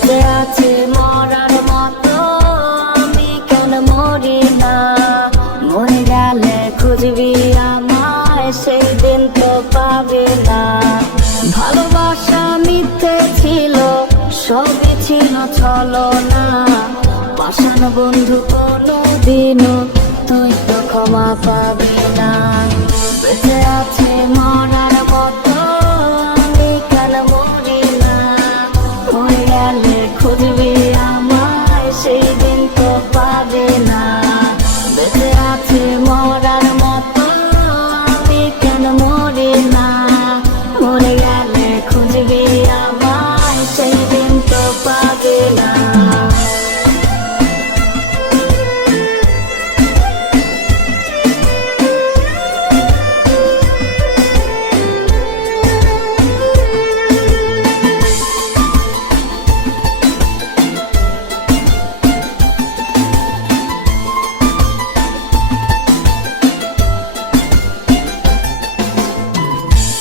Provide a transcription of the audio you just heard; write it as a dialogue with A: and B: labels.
A: বেঁচে আছে মরার মতো, আমি কেন মরি না? মরে গেলে খুঁজবি আমায়, সেই দিন তো পাবি না। ভালোবাসা মিথ্যে ছিল, সবই ছিল ছলো না পাষাণ বন্ধু কোনো দিনও তুই তো ক্ষমা পাবি